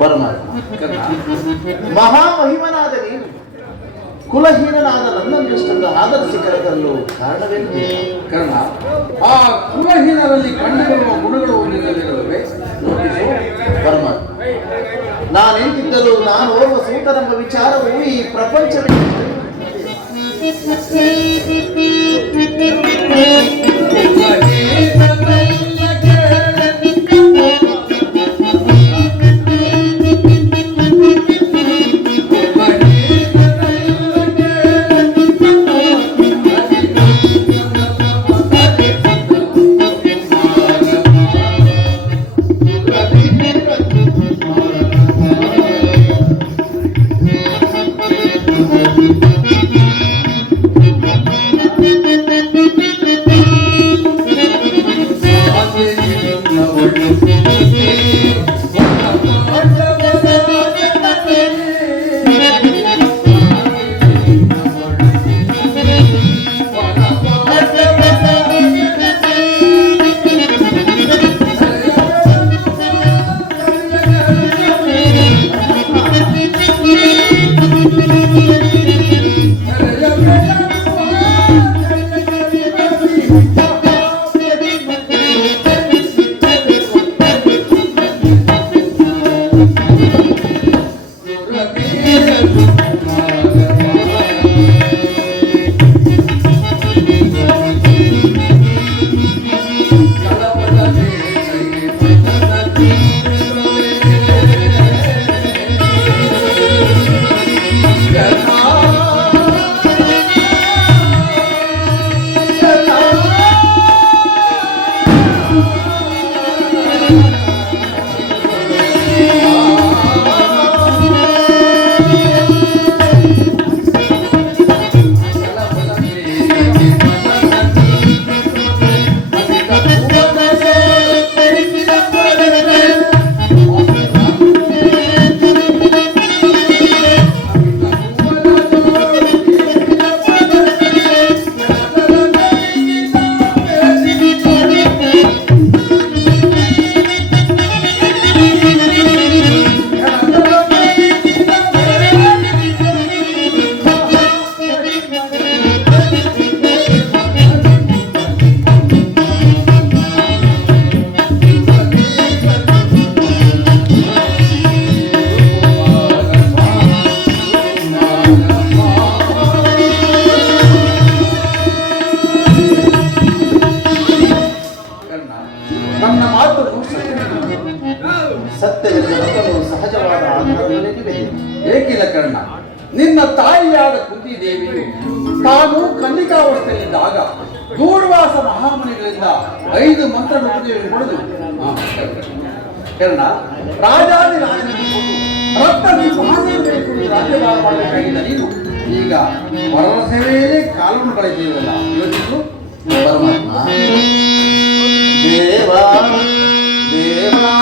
ಪರಮಾತ್ಮ, ಮಹಾಮಹಿಮನಾದ ನೀನು ಕುಲಹೀನನಾದ ನನ್ನನ್ನೆಷ್ಟೊಂದು ಆದರ್ಶಿ ಕರೆತರಲು ಕಾರಣವೇನು? ಕರ್ಣ, ಆ ಕುಲಹೀನರಲ್ಲಿ ಕಂಡುಬರುವ ಗುಣಗಳು ನಿನ್ನಲ್ಲಿರಲಿವೆ. ಪರಮಾತ್ಮ, ನಾನೆಂತಿದ್ದರೂ ನಾನು ಓರ್ವ ಸೂತನೆಂಬ ವಿಚಾರವು ಈ ಪ್ರಪಂಚದಲ್ಲಿ ಸಹಜವಾದ ಆಧಾರಗಳೇ. ಏಕಿಲ್ಲ ಕರ್ಣ, ನಿನ್ನ ತಾಯಿಯಾದ ಕುಂತಿದೇವಿಯು ತಾನು ಕನ್ನಿಕಾವಸ್ಥೆಯಲ್ಲಿದ್ದಾಗ ದೂರ್ವಾಸ ಮಹಾಮುನಿಗಳಿಂದ 5 ಮಂತ್ರಗಳನ್ನು ಪಡೆದು ಕರ್ಣ ರಾಜಾದಿ ರಾಜನನ್ನು ರತ್ನ ಸಿಂಹಾಸನದಲ್ಲಿ ರಾಜ್ಯಭಾರ ಮಾಡಬೇಕಾಗಿದ್ದ ನೀನು ಈಗ ವರರ ಸೇವೆಯಲ್ಲೇ ಕಾಲವನ್ನು ಕಳೆದಿರುವಲ್ಲ, ಯೋಚಿಸು. ಪರಮಾತ್ಮ, ದೇವಾ ದೇವಾ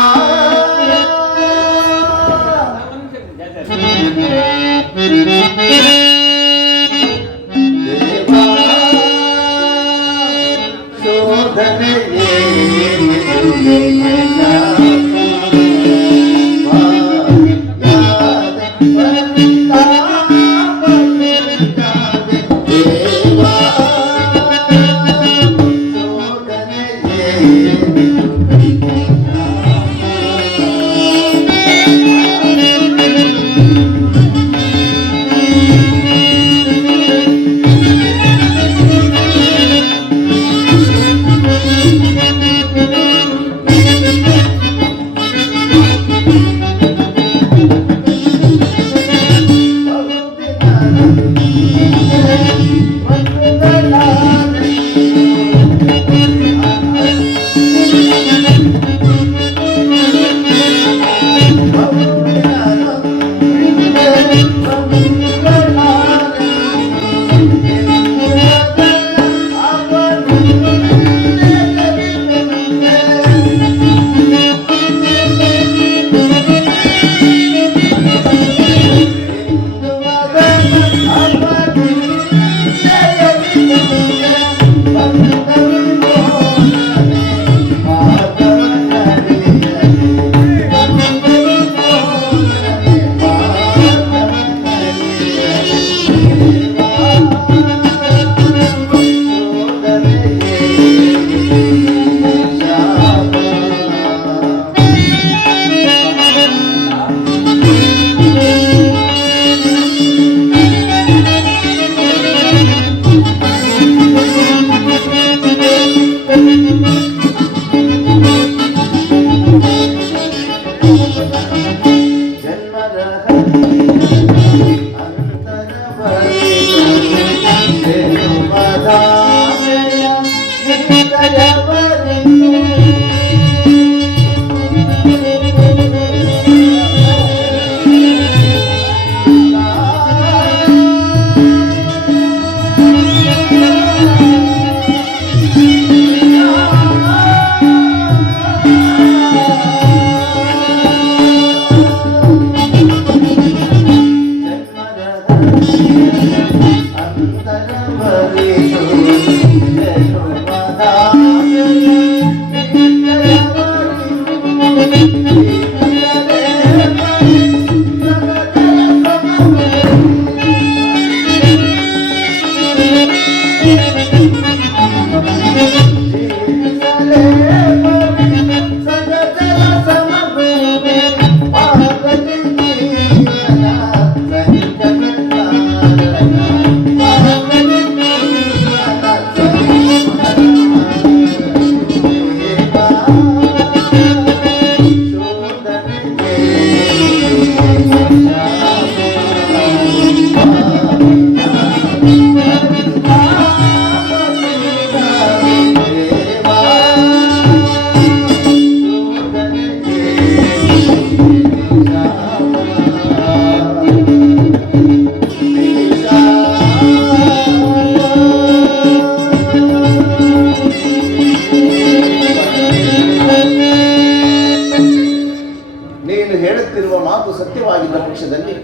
ನೀನು ಹೇಳುತ್ತಿರುವ ಮಾತು ಸತ್ಯವಾಗಿದ್ದ ಪಕ್ಷದಲ್ಲಿ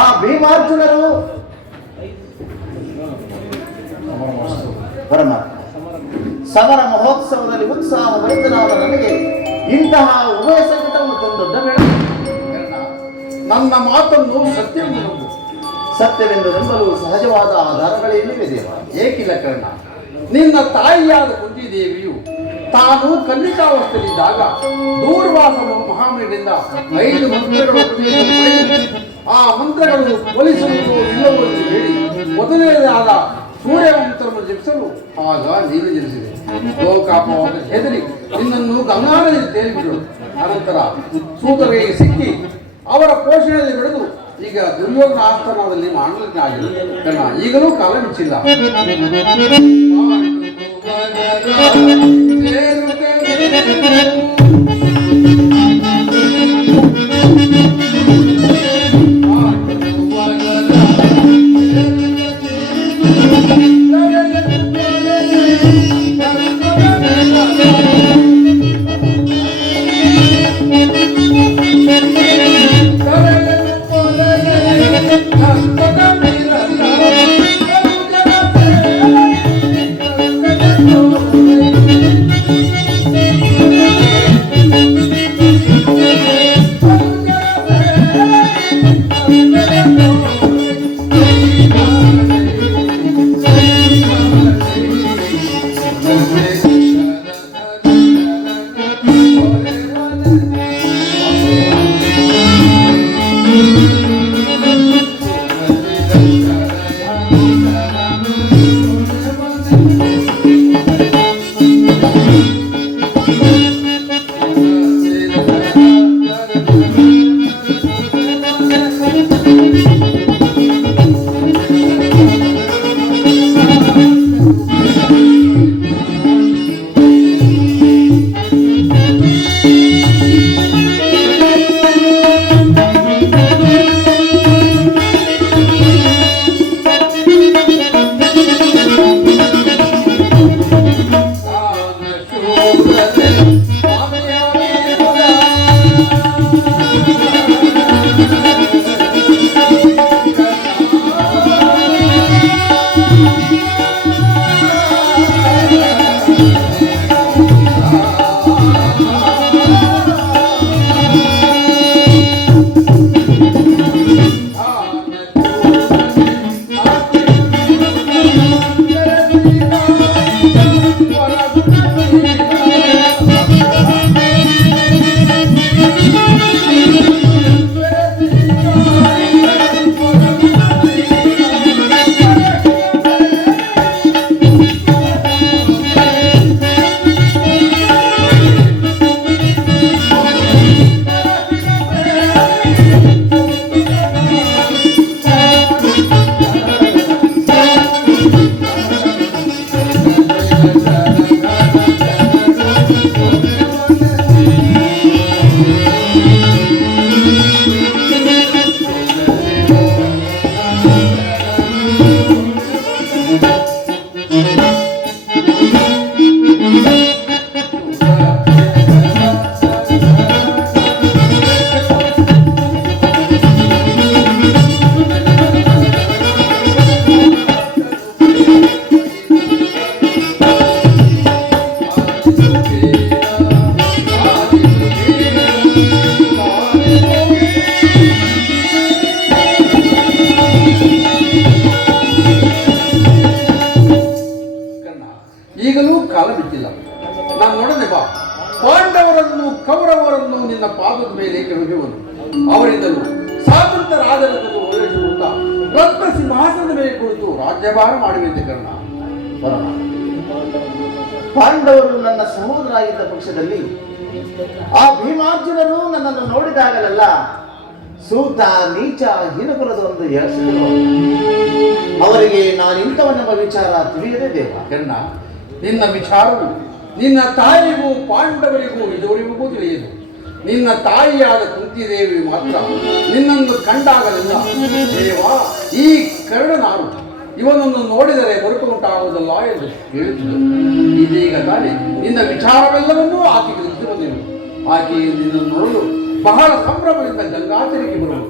ಆ ಭೀಮಾರ್ಜುನರು ಪರಮಾತ್ಮ ಸಮರ ಮಹೋತ್ಸವದಲ್ಲಿ ಉತ್ಸಾಹಭರಿತನಾದ ನನಗೆ ಇಂತಹ ಉಭಯ ಸಂಕಟವನ್ನು ತಂದೊಡ್ಡ ಬೇಡ. ನನ್ನ ಮಾತನ್ನು ಸತ್ಯವೆಂದು ನಂಬು. ಸತ್ಯವೆಂದು ನಂಬಲು ಸಹಜವಾದ ಆಧಾರಗಳೇನಿವೆ ದೇವ? ಏಕಿಲ್ಲ ಕರ್ಣ. ನಿನ್ನ ತಾಯಿಯಾದ ಕುಂತಿದೇವಿಯು ತಾನು ಕನ್ನಿಕಾವಸ್ಥೆಯಲ್ಲಿದ್ದಾಗ ದೂರ್ವಾಸ ಮಹಾಮುನಿಗಳಿಂದ 5 ಮಂತ್ರಗಳು ಪಡೆದು ಆ ಮಂತ್ರಗಳು ಫಲಿಸುವುದು ಇಲ್ಲವೋ ಎಂದು ಹೇಳಿ ಮೊದಲನೇದಾದ ಸೂರ್ಯ ಮಂತ್ರವನ್ನು ಜಪಿಸಲು ಆಗ ನೀನು ಜನಿಸಿದೆ. ಲೋಕಾಪವಾದ ಹೆದರಿ ನಿನ್ನನ್ನು ಗಂಗಾನದಲ್ಲಿ ತೇಲಿಬಿಟ್ಟಳು. ಅನಂತರ ಸೂತರಿಗೆ ಸಿಕ್ಕಿ ಅವರ ಪೋಷಣೆಯಲ್ಲಿ ಬೆಳೆದು ಈಗ ದುರ್ಯೋಧನ ಆಸ್ಥಾನದಲ್ಲಿ ಮಾಡಲಿಕ್ಕಾಗಿಲ್ಲ ಕರ್ಣ. ಈಗಲೂ ಕಾಲ ಮಿಂಚಿಲ್ಲ. ನನ್ನೊಡನೆ ಬಾ. ಪಾಂಡವರನ್ನು ಕೌರವರನ್ನು ನಿನ್ನ ಪಾದದ ಮೇಲೆ ಕೆಳಗುವನು. ಅವರಿಂದಲೂ ಸ್ವಾತಂತ್ರ್ಯರಾದರೆಂದು ಒಳ್ಳೆಸುತ್ತಾ ರತ್ನ ಸಿಂಹಾಸನದ ಮೇಲೆ ಕುಳಿತು ರಾಜ್ಯಭಾರ ಮಾಡುವಂತೆ ಕರ್ಣ. ಬರೋಣ. ಪಾಂಡವರು ನನ್ನ ಸಹೋದರಾಗಿದ್ದ ಪಕ್ಷದಲ್ಲಿ ಆ ಭೀಮಾರ್ಜುನರು ನನ್ನನ್ನು ನೋಡಿದಾಗಲೆಲ್ಲ ಸೂತ ನೀಚ ಹೀನಕುಲದ ಒಂದು ಯಶಸ್ಸು ಅವರಿಗೆ ನಾನಿಂಥವನ್ನೆಂಬ ವಿಚಾರ ತಿಳಿಯದೇ ದೇವ. ಕರ್ಣ, ನಿನ್ನ ವಿಚಾರವು ನಿನ್ನ ತಾಯಿಗೂ ಪಾಂಡವರಿಗೂ ಇದುವರೆಗೂ ತಿಳಿಯದು. ನಿನ್ನ ತಾಯಿಯಾದ ಕುಂತಿದೇವಿ ಮಾತ್ರ ನಿನ್ನನ್ನು ಕಂಡಾಗಲೆಲ್ಲ ದೇವ, ಈ ಕರ್ಣನಾರು ಇವನನ್ನು ನೋಡಿದರೆ ಬರುಕು ಉಂಟಾಗುವುದಲ್ಲ ಎಂದು ಹೇಳುತ್ತಿದ್ದರು. ಇದೀಗ ತಾನೇ ನಿನ್ನ ವಿಚಾರವೆಲ್ಲವನ್ನೂ ಆಕೆಗೆ ತಿಳಿದು ಬಂದೆವು. ಆಕೆಯು ನಿನ್ನನ್ನು ನೋಡಲು ಬಹಳ ಸಂಭ್ರಮದಿಂದ ಗಂಗಾಚರಿಗೆ ಬರುವುದು.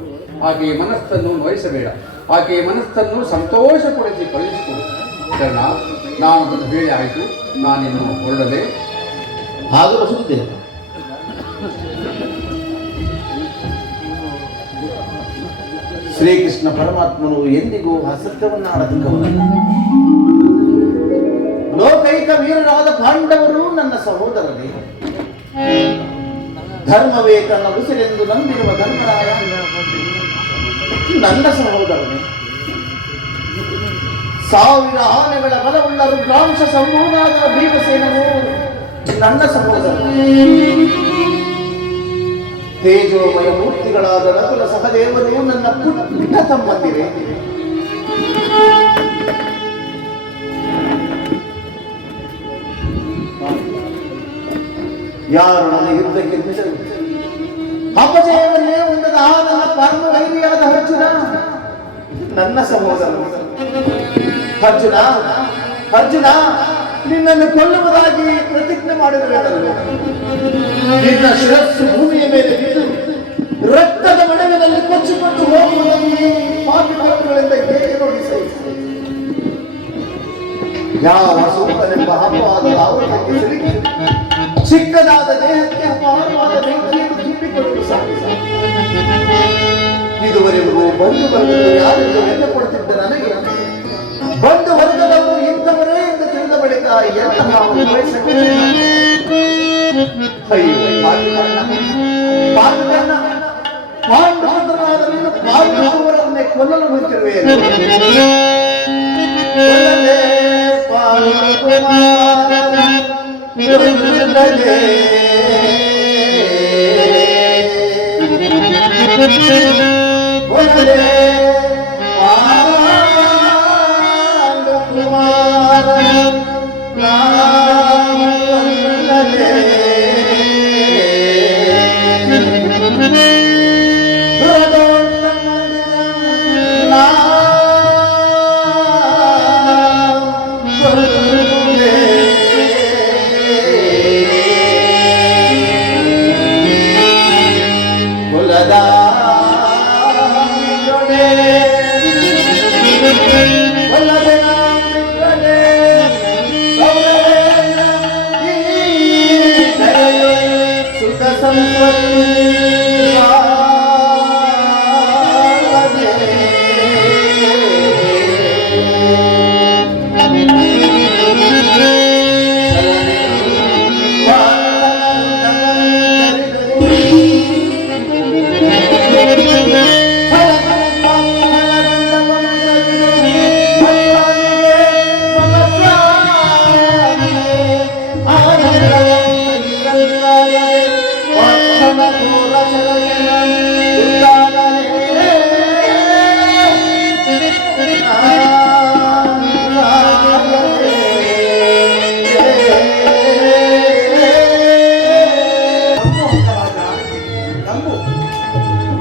ಆಕೆಯ ಮನಸ್ಸನ್ನು ನೋಯಿಸಬೇಡ. ಆಕೆಯ ಮನಸ್ಸನ್ನು ಸಂತೋಷಪಡಿಸಿ ಕಳುಹಿಸಿಕೊಡು. ಕರ್ಣ, ನಾನು ಒಂದು ಹೇಳಿ ಆಯಿತು. ನಾನಿನ್ನು ಹೊರಡದೆ ಹಾಗೂ ಸುದ್ದಿ ಶ್ರೀಕೃಷ್ಣ ಪರಮಾತ್ಮನು ಎಂದಿಗೂ ಅಸತ್ಯವನ್ನಾಡತಕ್ಕವನಲ್ಲ. ಲೋಕೈಕ ವೀರರಾದ ಪಾಂಡವರು ನನ್ನ ಸಹೋದರರೇ. ಧರ್ಮವೇ ತನ್ನ ಉಸಿರೆಂದು ನಂಬಿರುವ ಧರ್ಮರಾಯ ನನ್ನ ಸಹೋದರನೇ. 1000 ಆನೆಗಳ ಬಲವುಳ್ಳ ರುದ್ರಾಂಶ ಸಂಭೂನಾದ ಭೀಮಸೇನನು ನನ್ನ ಸಹೋದರ. ತೇಜೋಮಯ ಮೂರ್ತಿಗಳಾದ ನಕುಲ ಸಹದೇವರು ನನ್ನ ಪುಟ್ಟ ತಮ್ಮಂದಿರೇ. ಯಾರು ನನ್ನ ಯುದ್ಧಕ್ಕೆ ಅಪಜಯವನ್ನೇ ಹೊಂದದ ನನ್ನ ಪರಮ ವೈರಿಯಾದ ಅರ್ಜುನ ನನ್ನ ಸಹೋದರ. ಅರ್ಜುನ, ಅರ್ಜುನ, ನಿನ್ನನ್ನು ಕೊಲ್ಲುವುದಾಗಿ ಪ್ರತಿಜ್ಞೆ ಮಾಡಿರಬೇಕಲ್ಲ. ನಿನ್ನ ಶಿರಸ್ಸು ಭೂಮಿಯ ಮೇಲೆ ಬಿದ್ದು ರಕ್ತದ ಮಡವಿನಲ್ಲಿ ಕೊಚ್ಚಿಕೊಂಡು ಹೋಗುವುದನ್ನು ಪಾಪಿಗಳಿಂದ ಹೇಗೆ ನೋಡಿ ಸಹಿಸಿದೆ? ಯಾವ ಸೂಕ್ತನೆಂಬ ಹಬ್ಬವಾದ ಆವರಣಕ್ಕೆ ಸಿಲುಕಿ ಚಿಕ್ಕದಾದ ದೇಹಕ್ಕೆ ಅಪಾರವಾದ ಬೆಂಕಿಯನ್ನು ತುಂಬಿಕೊಳ್ಳಲು ಸಾಧ್ಯ. ಇದುವರೆಗೂ ಬಂಧು ವರ್ಗದವರು ಯಾರೆಂದು ಹೆಮ್ಮೆ ಪಡುತ್ತಿದ್ದ ನನಗೆ ಬಂಧು ವರ್ಗದವರು ಇಂಥವರೇ ಎಂದು ತಿಳಿದ ಬಳಿಕ ಎಂತಹ ವಯಸ್ಸಕ್ಕೆ ಪಾಂಡವರಾದ ನೀನು ಪಾಂಡವರನ್ನೇ ಕೊಲ್ಲಲು ಹೊಂದಿರುವೆ.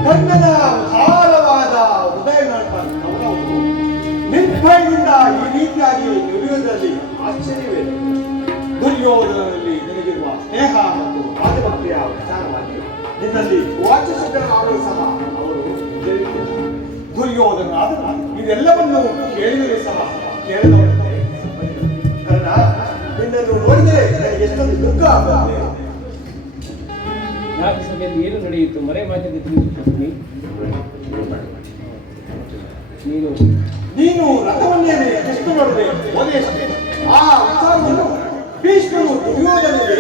ಕನ್ನಡ ಭಾರವಾದ ಹೃದಯಗಳನ್ನು ನಿರ್ಭಯದಿಂದ ಈ ರೀತಿಯಾಗಿ ನುಡಿಯುವುದರಲ್ಲಿ ಆಶ್ಚರ್ಯವೇ. ದುರ್ಯೋಧನಲ್ಲಿ ನಿನಗಿರುವ ಸ್ನೇಹ ಮತ್ತು ರಾಜಭಕ್ತಿಯ ವಿಚಾರವಾಗಿ ನಿನ್ನಲ್ಲಿ ವಾಚಿಸಿದರಾದರೂ ಸಹ ಅವರು ದುರ್ಯೋಧನಾದರೂ ಇದೆಲ್ಲವನ್ನು ಕೇಳಿದರೂ ಸಹ ಕೇಳದವರಂತೆ. ಕರ್ಣ, ನಿನ್ನನ್ನು ನೋಡಿದರೆ ನನಗೆ ಎಷ್ಟೊಂದು ದುಃಖ ಆಗುತ್ತದೆ. ರಾಜ್ಯಸಭೆಯಲ್ಲಿ ಏನು ನಡೆಯಿತು? ಮರೆ ಮಾತಿಗೆ ತಿಳಿದುಕೊಡ್ತೀನಿ. ನೀನು ರಥವನ್ನೇ ಎಷ್ಟು ನೋಡದೆ ಹೋದೆಯಷ್ಟೇ. ಆ ವಿಚಾರವನ್ನು ಭೀಷ್ಮನು ದುರ್ಯೋಧನಿಗೆ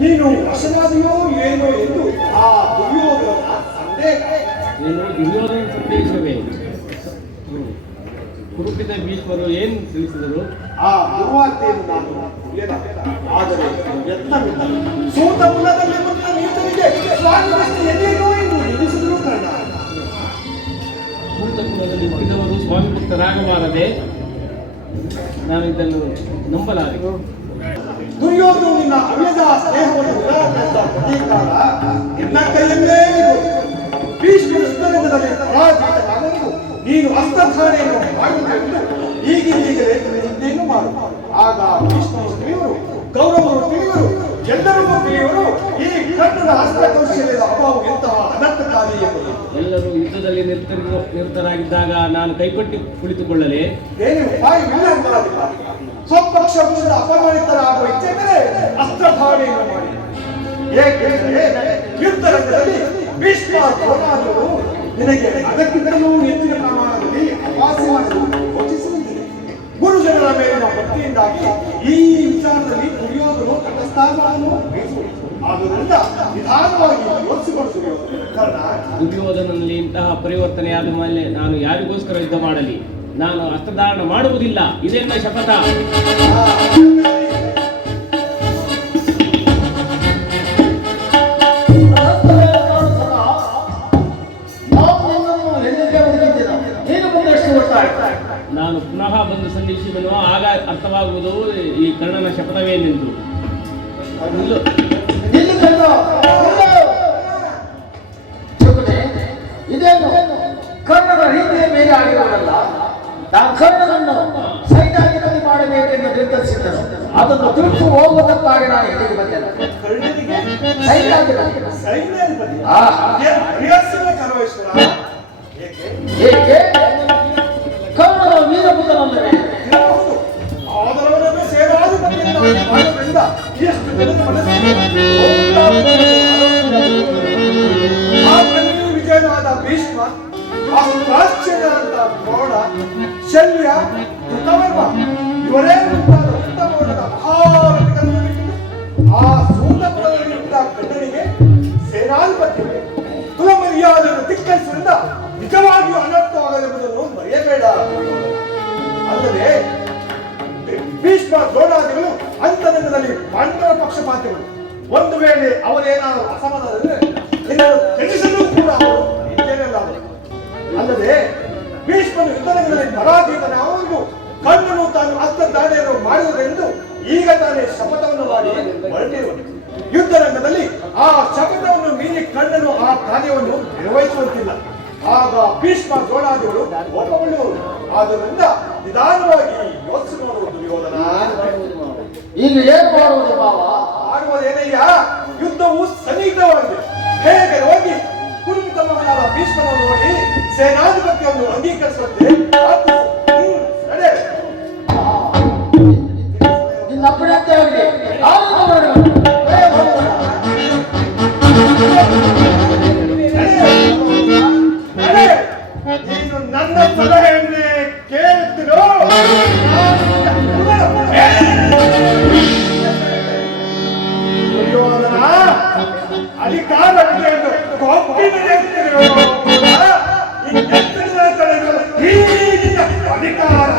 ನೀನು ವಶನಾದಿಯೋ ಏನೋ ಎಂದು ಆ ದುರ್ಯೋಧನ ಸಂದೇಹ. ಏನು ದುರ್ಯೋಧನ ಸಂದೇಶವೇ? ಕುರುಪಿದ ಭೀಷ್ಮರು ಏನು ತಿಳಿಸಿದರು? ಆ ದುರ್ವಾರ್ತೆಯನ್ನು ನಾನು ತಿಳಿಯಲಾರೆ. ಆದರೆ ಯತ್ನವಿಲ್ಲ. ಸೋತ ಕುಲದಲ್ಲಿ ಬಂದ ನೀತನಿಗೆ ಸ್ವಾಮಿವಷ್ಟೇ ಎದೆಯೋ ಎಂದು ಎನಿಸಿದರು ಕರ್ಣ. ಸೂತ ಕುಲದಲ್ಲಿ ಹುಟ್ಟಿದವರು ಸ್ವಾಮಿ ಭಕ್ತರಾಗಬಾರದೆ? ನಾನು ಇದನ್ನು ನಂಬಲಾರೆ. ದುರ್ಯೋಧನ ನಿನ್ನ ಅವ್ಯದ ಸ್ನೇಹವನ್ನು ನಿರಾಕರಿಸಿದ ಪ್ರತೀಕಾರ ನಿನ್ನ ಕೈಯಲ್ಲೇ ಇದೆ. ಭೀಷ್ಮರ ಯುದ್ಧದಲ್ಲಿ ಪರಾಜಿತನಾಗಲು ನೀನು ಅಸ್ತ್ರಧಾರಣೆಯನ್ನು ಮಾಡುವುದೆಂದು ಈಗಲೇ ತಿಳಿದಿದ್ದೇನು ಮಾಡು. ಆಗ ಭೀಷ್ಮರು ತಿಳಿಯುವರು, ಕೌರವರು ತಿಳಿಯುವರು, ಎಲ್ಲರೂ ತಿಳಿಯುವರು ಈ ಕರ್ಣನ ಅಸ್ತ್ರ ಕೌಶಲ್ಯದ ಅಭಾವ ಎಂತಹ ಅನರ್ಥಕಾರಿ ಎಂಬುದು. ಎಲ್ಲರೂ ಯುದ್ಧದಲ್ಲಿ ನಿರತರಾಗಿದ್ದಾಗ ನಾನು ಕೈಕೊಟ್ಟಿ ಕುಳಿತುಕೊಳ್ಳಲೇ? ಏನು ಉಪಾಯವಿಲ್ಲ ಎಂಬುದಾಗಿಲ್ಲ. ಸ್ವಪಕ್ಷ ಪಕ್ಷದ ಅಪಮಾನಿತರಾಗುವ ಇಚ್ಛೆ ಮೇಲೆ ಅಸ್ತ್ರಧಾರಣೆಯನ್ನು ಮಾಡಿ. ಏಕೆಂದರೆ ಯುದ್ಧರಂಗದಲ್ಲಿ ಭೀಷ್ಮ ದ್ರೋಣಾದಿಗಳು ನಿನಗೆ ಅದಕ್ಕಿಂತಲೂ ಹೆಚ್ಚಿನ ಪ್ರಮಾಣದಲ್ಲಿ ಅಪಾಸ್ಯ ಮಾಡಲು ಯೋಚಿಸುವಂತಿದೆ. ಗುರುಜನರ ಮೇಲಿನ ಭಕ್ತಿಯಿಂದಾಗಿ ಈ ವಿಚಾರದಲ್ಲಿ ದುರ್ಯೋಧನು ತಟಸ್ಥಾನವನ್ನು ವಹಿಸುವುದು. ಆದ್ದರಿಂದ ನಿಧಾನವಾಗಿ ಯೋಚಿಸಿಕೊಂಡು ದುರ್ಯೋಧನಲ್ಲಿ ಇಂತಹ ಪರಿವರ್ತನೆಯಾದ ಮೇಲೆ ನಾನು ಯಾರಿಗೋಸ್ಕರ ಯುದ್ಧ ಮಾಡಲಿ? ನಾನು ಅಸ್ತ್ರಧಾರಣ ಮಾಡುವುದಿಲ್ಲ, ಇದೆನ್ನ ಶಪಥ. ನಾನು ಪುನಃ ಬಂದು ಸಂಧಿಸುವನು, ಆಗ ಅರ್ಥವಾಗುವುದು ಈ ಕರ್ಣನ ಶಪಥವೇನೆಂದು. ಇದೇನು ಕರ್ಣನ ರೀತಿಯ ಮೇಲೆ ಆಗಿರುವುದಲ್ಲ. ನಾನು ಕರ್ಣನನ್ನು ಸೈನ್ಯಾಧಿಪತಿ ಮಾಡಬೇಕೆಂದು ನಿರ್ಧರಿಸಿದ್ದನು. ಅದನ್ನು ತಿಳಿದು ಹೋಗುವುದಕ್ಕಾಗಿ ನಾನು ಇಲ್ಲಿಗೆ ಬಂದೆನು. ಸೈನ್ಯಾಧಿಪತಿ ಏಕೆ? ಕರ್ಣನ ವೀರಪುತ್ರನಲ್ಲವೇ? ಆದರವರನ್ನು ಸೇನಾಧಿಪತಿಯನ್ನು ಮಾಡುವುದರಿಂದ ಎಷ್ಟು ಜನರ ವಿಜಯನಾದ ಭೀಷ್ಮ, ಆಶ್ಚರ್ಯನಾದ ದ್ರೋಣ, ಶಲ್ಯ, ಕೃತವರ್ಮ ಇವರೇ ಮುಂತಾದ ಉತ್ತಮವಾದ ಮಹಾರಥಿಗಳನ್ನು ಆ ಸೂತ ಕುಲದಲ್ಲಿ ಹುಟ್ಟ ಕರ್ಣನಿಗೆ ಸೇನಾಧಿಪತಿ ಕುಲ ಮರ್ಯಾದೆಯನ್ನು ಧಿಕ್ಕರಿಸುವುದರಿಂದ ನಿಜವಾಗಿಯೂ ಅನರ್ಥವಾಗಲೆಂಬುದನ್ನು ಮರೆಯಬೇಡ. ಅಲ್ಲದೆ ಭೀಷ್ಮ ದ್ರೋಣಾದಿಗಳು ಅಂತರಂಗದಲ್ಲಿ ಪಾಂಡವ ಪಕ್ಷಪಾತಿಗಳು. ಒಂದು ವೇಳೆ ಅವರೇನಾದರೂ ಅಸಮಾಧಾನದಲ್ಲಿ ಇದನ್ನು ತ್ಯಜಿಸಲು ಕೂಡ ಅವರು ಇದ್ದೇನೆಲ್ಲಾದರು. ಅಲ್ಲದೆ ಭೀಷ್ಮನು ಯುದ್ಧರಂಗದಲ್ಲಿ ಪರಾಜಿತನಾಗುವುದು ಕರ್ಣನು ತಾನು ಅಸ್ತ್ರಧಾರಣೆಯನ್ನು ಮಾಡುವುದೆಂದು ಈಗ ತಾನೇ ಶಪಥವನ್ನು ಮಾಡಿ ಹೊರಟಿರುವನು. ಯುದ್ಧರಂಗದಲ್ಲಿ ಆ ಶಪಥವನ್ನು ಮೀರಿ ಕರ್ಣನು ಆ ಕಾರ್ಯವನ್ನು ನಿರ್ವಹಿಸುವಂತಿಲ್ಲ. ಆಗ ಭೀಷ್ಮ ದ್ರೋಣಾದಿಗಳು ಒಪ್ಪಗೊಳ್ಳುವರು. ಆದ್ದರಿಂದ ನಿಧಾನವಾಗಿ ಯೋಚಿಸಿ ನೋಡುವುದು ದುರ್ಯೋಧನ. ಈಗ ಏನು ಮಾಡುವುದು ಮಾವ? ಮಾಡುವುದೇನಯ್ಯ, ಯುದ್ಧವು ಸನ್ನಿಹಿತವಾಗಿದೆ. ಹೇಗೆ ಹೋಗಿ ಕುರುಪಿತ ಮಗನಾದ ಭೀಷ್ಮನನ್ನು ನೋಡಿ ಸೇನಾಧಿಪತ್ಯವನ್ನು ಅಂಗೀಕರಿಸುವಂತೆ ನಡೆ. ನಿನ್ನ ಅಪ್ಪಣೆ ಆಗಿದೆ. ನೀನು ನನ್ನ ಸಲಹೆಯನ್ನೇ ಕೇಳುತ್ತಿರೋ? ದುರ್ಯೋಧನ ಅಧಿಕಾರವಿದೆ ಎಂದು ಕೊಪ್ಪಿ ನಡೆಯುತ್ತಿರೋ? ಈಗಿನ ಅಧಿಕಾರ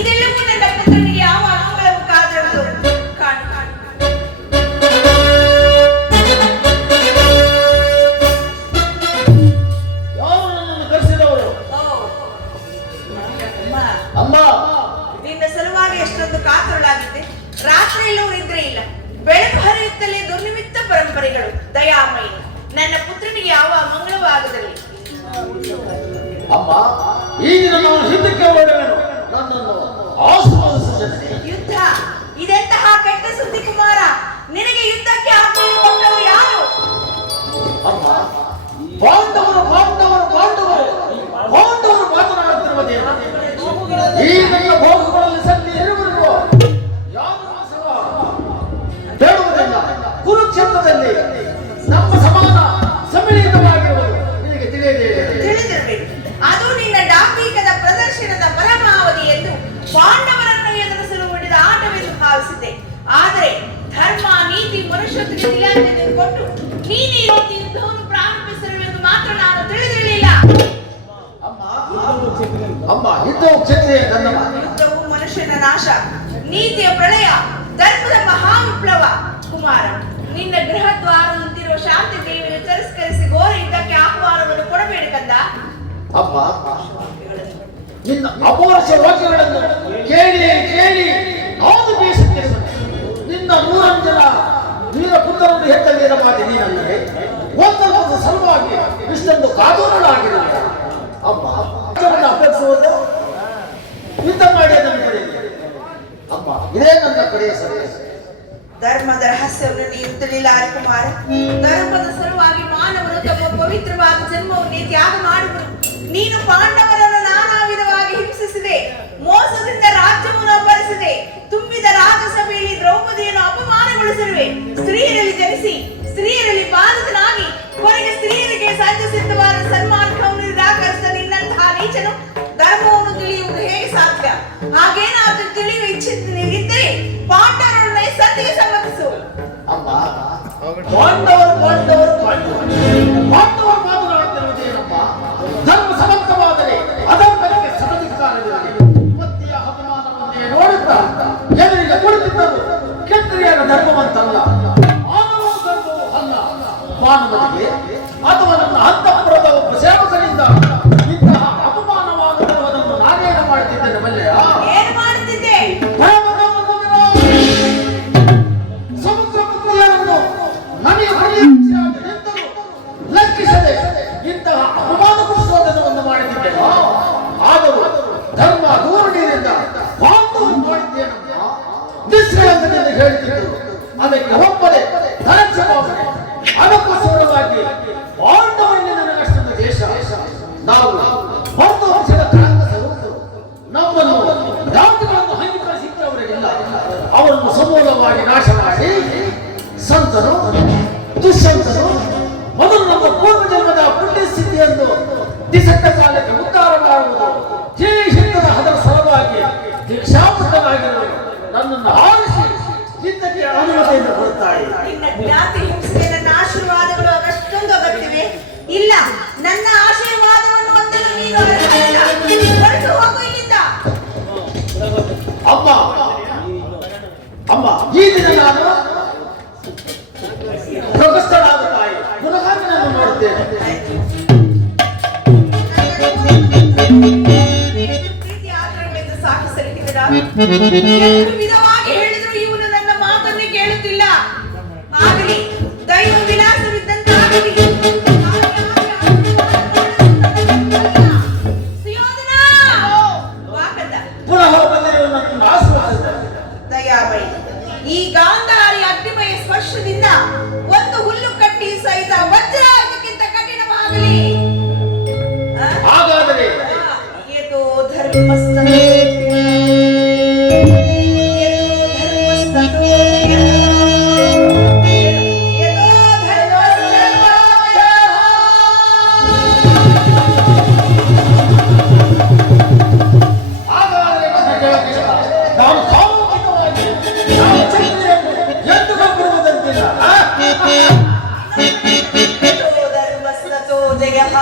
ಇದೆಲ್ಲವೂ ನನ್ನ ಪುತ್ರನಿಗೆ ಯಾವ ಅಮಂಗಳವು ಕಾದಿರುವುದು ಕಾಣು. ಯಾರು ನನ್ನನ್ನು ಕರೆಸಿದವರು? ಅಮ್ಮ, ನಿನ್ನ ಸಲುವಾಗಿ ಎಷ್ಟೊಂದು ಕಾತುರಳಾಗಿದ್ದೆ. ರಾತ್ರಿಯಲ್ಲೂ ನಿದ್ರೆ ಇಲ್ಲ, ಬೆಳಕು ಹರಿಯುತ್ತಲೇ ದುರ್ನಿಮಿತ್ತ ಪರಂಪರೆಗಳು. ದಯಾಮಯಿ, ನನ್ನ ಪುತ್ರನಿಗೆ ಯಾವ ಅಮಂಗಳವೂ ಆಗದಲ್ಲಿ. ಅಮ್ಮ, ಈಗಿನ ನಾನು ಹಿಂದಕ್ಕೆ ಓಡುವೆನು. ನನ್ನನ್ನು ಆಶೀರ್ವದಿಸು. ಯುದ್ಧ ಇದೆಂತಹ ಕೆಟ್ಟ ಸುದ್ದಿ ಕುಮಾರ. ನಿನಗೆ ಯುದ್ಧಕ್ಕೆ ಆಜ್ಞೆ ಕೊಟ್ಟವರು ಯಾರು? ಅಮ್ಮ, ಪಾಂಡವರು ಪಾಂಡವರು ಪಾಂಡವರು ಪಾಂಡವರು ಮಾತನಾಡುತ್ತಿರುವುದೇನು? ಈ ನನ್ನ ಭೋಗಗಳಲ್ಲಿ ಸತ್ಯ ಇರುವರಿಗೂ ಯಾವ ಹೇಳುವುದಿಲ್ಲ. ಕುರುಕ್ಷೇತ್ರದಲ್ಲಿ ನಮ್ಮ ಸಮಾನ ಸಮ್ಮಿಳಿತವಾಗಿರುವುದು ನಿನಗೆ ತಿಳಿದಿರಬೇಕು. ಅದು ನಿನ್ನ ಡಾಂಬಿಕದ ಪ್ರದರ್ಶನದ ಪರಮಾವಧಿ ಎಂದು ಪಾಂಡವರನ್ನು ಎದುರಿಸಲು ಹೊಡೆದ ಆಟವೆಂದು ಭಾವಿಸಿದ್ದೆ. ಆದರೆ ಧರ್ಮ, ನೀತಿ, ಮನುಷ್ಯತ್ವಕ್ಕೆ ನಿಲಂಬನೆ ಕೊಟ್ಟು ನೀನೇ ಯುದ್ಧವನ್ನು ಪ್ರಾರಂಭಿಸಿರುವೆಂದು ಮಾತ್ರ ನಾನು ತಿಳಿದಿರಲಿಲ್ಲ. ಅಮ್ಮ, ಯುದ್ಧವು ಕ್ಷತ್ರಿಯ ಗಂಧಮ. ಯುದ್ಧವು ಮನುಷ್ಯನ ನಾಶ, ನೀತಿಯ ಪ್ರಳಯ, ಧರ್ಮದ ಮಹಾವಿಪ್ಲವ. ಕುಮಾರ, ನಿನ್ನ ಗೃಹ ದ್ವಾರದಂತಿರುವ ಶಾಂತಿ ದೇವಿಯನ್ನು ತಿರಸ್ಕರಿಸಿ ಘೋರ ಯುದ್ಧಕ್ಕೆ ಆಹ್ವಾನವನ್ನು ಕೊಡಬೇಡ ಕಂದ. ಅಮ್ಮ, ನಿನ್ನ ಅಪೌರುಷ ವಾಕ್ಯಗಳನ್ನು ಕೇಳಿ ಕೇಳಿ ನಾನು ಬೇಸುತ್ತಿರುವೆ. ನಿನ್ನ 3 ಜನ ವೀರ ಪುತ್ರರನ್ನು ಹೆತ್ತಲಿರ ಮಾತೆ ನೀನಲ್ಲದೆ ಒಂದೊಂದು ಸಲುವಾಗಿ ಇಷ್ಟೊಂದು ಕಾದೂರಳಾಗಿರುವೆ. ಅಮ್ಮ, ಅಪೇಕ್ಷಿಸುವುದು ಯುದ್ಧ ಮಾಡಿ ಅದನ್ನು ಕರೆಯಿರಿ. ಅಮ್ಮ, ಇದೇ ನನ್ನ ಕಡೆಯ ಸಲಹೆ. ಧರ್ಮದ ರಹಸ್ಯವನ್ನು ನೀನು ತಿಳಿಲಾರೆ ಕುಮಾರ. ಧರ್ಮದ ಸಲುವಾಗಿ ಮಾನವರು ತಮ್ಮ ಪವಿತ್ರವಾದ ಜನ್ಮವನ್ನೇ ತ್ಯಾಗ ಮಾಡುವರು. ನೀನು ಪಾಂಡವರನ್ನು ನಾನಾ ವಿಧವಾಗಿ ಹಿಂಸಿಸಿದೆ, ಮೋಸದಿಂದ ರಾಜ್ಯವನ್ನು ಅಪಹರಿಸಿದೆ, ತುಂಬಿದ ರಾಜಸಭೆಯಲ್ಲಿ ದ್ರೌಪದಿಯನ್ನು ಅಪಮಾನಗೊಳಿಸಿರುವೆ. ಸ್ತ್ರೀಯರಲ್ಲಿ ಜನಿಸಿ ಸ್ತ್ರೀಯರಲ್ಲಿ ಬಾಧಿತನಾಗಿ ಕೊನೆಗೆ ಸ್ತ್ರೀಯರಿಗೆ ಸಹಜಸಿದ್ಧವಾದ ಸನ್ಮಾರ್ಗವನ್ನು ನಿರಾಕರಿಸಿದ ನಿನ್ನಂತಹ ನೀಚನು ಧರ್ಮವನ್ನು ತಿಳಿಯುವುದು ಹೇಗೆ ಸಾಧ್ಯ? ಹಾಗೇನಾದ್ರೂ ತಿಳಿಯುವ ಇಚ್ಛಿದ್ದರೆ ಪಾಂಡವರನ್ನೇ ಸತಿಗೆ ಸಮ್ಮತಿಸು. ಅಮ್ಮ, ಪಾಂಡವರು ಪಾಂಡವರು ಪಾಂಡವರು ಪಾಂಡವರು ಮಾತನಾಡುತ್ತಿರುವುದೇನಪ್ಪ? ಧರ್ಮ ಸಮರ್ಥವಾದರೆ ಅಧರ್ಮಕ್ಕೆ ಸಮಧಿಕಾರವಿರಲಿ. ಪತಿಯ ಅಪಮಾನವನ್ನೇ ನೋಡುತ್ತಾ ಎದುರಿಗೆ ಕುಳಿತಿದ್ದರು. ಕ್ಷತ್ರಿಯರ ಧರ್ಮವಂತಲ್ಲ, ಮಾನವ ಧರ್ಮವೂ ಅಲ್ಲ. ಮಾನವನಿಗೆ ಅಥವಾ ನನ್ನ ಅಂತಃಪುರದ ಒಬ್ಬ ಸೇವಕರಿಂದ ಇಂತಹ ಅಪಮಾನವಾಗುತ್ತಿರುವುದನ್ನು ನಾನೇನು ಮಾಡುತ್ತಿದ್ದೇನೆ ಮಲ್ಲೆಯ? ಏನು ಮಾಡುತ್ತಿದ್ದೆ? ಸಮುದ್ರ ಪುತ್ರಿಯರನ್ನು ನನಗೆ ಬಲಿಯಾಗಿ ನಿಂತರು ಲೆಕ್ಕಿಸದೆ ಇಂತಹ ಅಪಮಾನಪಡಿಸುವುದನ್ನು ಮಾಡುತ್ತಿದ್ದೇನೆ. ಆದರೂ ಧರ್ಮ ದೂರದಿಂದ ಪಾಂಡವರು ಮಾಡಿದ್ದೇನಮ್ಮ ನಿಶ್ಚಯ ಅಂತ ಹೇಳುತ್ತಿದ್ದರು. ಅದಕ್ಕೆ ಸಂತನು ದುಷ್ಯಂತನು ಮೊದಲು ನಮ್ಮ ಪೂರ್ವ ಜನ್ಮದ ಪುಣ್ಯ ಸ್ಥಿತಿಯನ್ನು ದಿಸಕ್ಕ ಕಾಲಕ್ಕೆ ಉದ್ಧಾರ ಮಾಡುವುದು ಜೀ ಹಿಂದದ ಅದರ ಸಲುವಾಗಿ ದೀಕ್ಷಾಪುಟ್ಟನಾಗಿರುವ ನನ್ನನ್ನು ಆರಿಸಿ ಚಿಂತಕ್ಕೆ ಅನುಮತಿಯನ್ನು ಕೊಡುತ್ತಾಳೆ. ನಿನ್ನ ಜ್ಞಾತಿ ಹಿಂಸೆಗೆ ನನ್ನ ಆಶೀರ್ವಾದಗಳು ಅಷ್ಟೊಂದು ಅಗತ್ಯವೆ ಇಲ್ಲ. ನನ್ನ ಆಶೀರ್ವಾದವನ್ನು ಹೊಂದಲು ನೀನು ಅರ್ಹನಲ್ಲ. ಹೊರಟು ಹೋಗು ಇಲ್ಲಿಂದ. ಅಮ್ಮ ಅಮ್ಮ, ಈ ದಿನ ನಾನು ಪ್ರೊಫೆಸರಾದ ತಾಯಿ ಗುಣಗಾರನನ್ನು ನೋಡುತ್ತೇನೆ. ಪ್ರೀತಿ ಆದರವೆಂದು ಸಾಕಿಸಲಿಕ್ಕಿದ್ದೀರಾ? ಎಷ್ಟು ವಿಧವಾಗಿ ಹೇಳಿದ್ರು ಇವನು ನನ್ನ ಮಾತನ್ನೇ ಕೇಳುತ್ತಿಲ್ಲ. ಆಗಲಿ, ದೈವ ವಿಲಾಸವಿದ್ದಂತಾಗಲಿ. ಸುಯೋಧನ! ವಾಕಂದ. ಪುನಃ ಬಂದಿರುವ ನನ್ನ ಆಶೀರ್ವಾದ ದಯಾಮಯಿ, ಈ ಗಾಂಧಾರಿ ಅಗ್ನಿಮಯ ಸ್ಪರ್ಶದಿಂದ ಒಂದು ಹುಲ್ಲು ಕಟ್ಟಿ ಸಹಿತ ವಜ್ರ ಇದಕ್ಕಿಂತ ಕಠಿಣವಾಗಲಿ. ಹಾಗಾದರೆ ಯದೋ ಧರ್ಮಸ್ಥತೋ ನಾನು ಸಾಮೂಹಿಕವಾಗಿ ನಾನು ಚಕ್ರಿಯನ್ನು ಎಂದುಕೊಂಡಿರುವುದಂತಿಲ್ಲ. ಧರ್ಮಸ್ಥತೋ ಜಯಃ.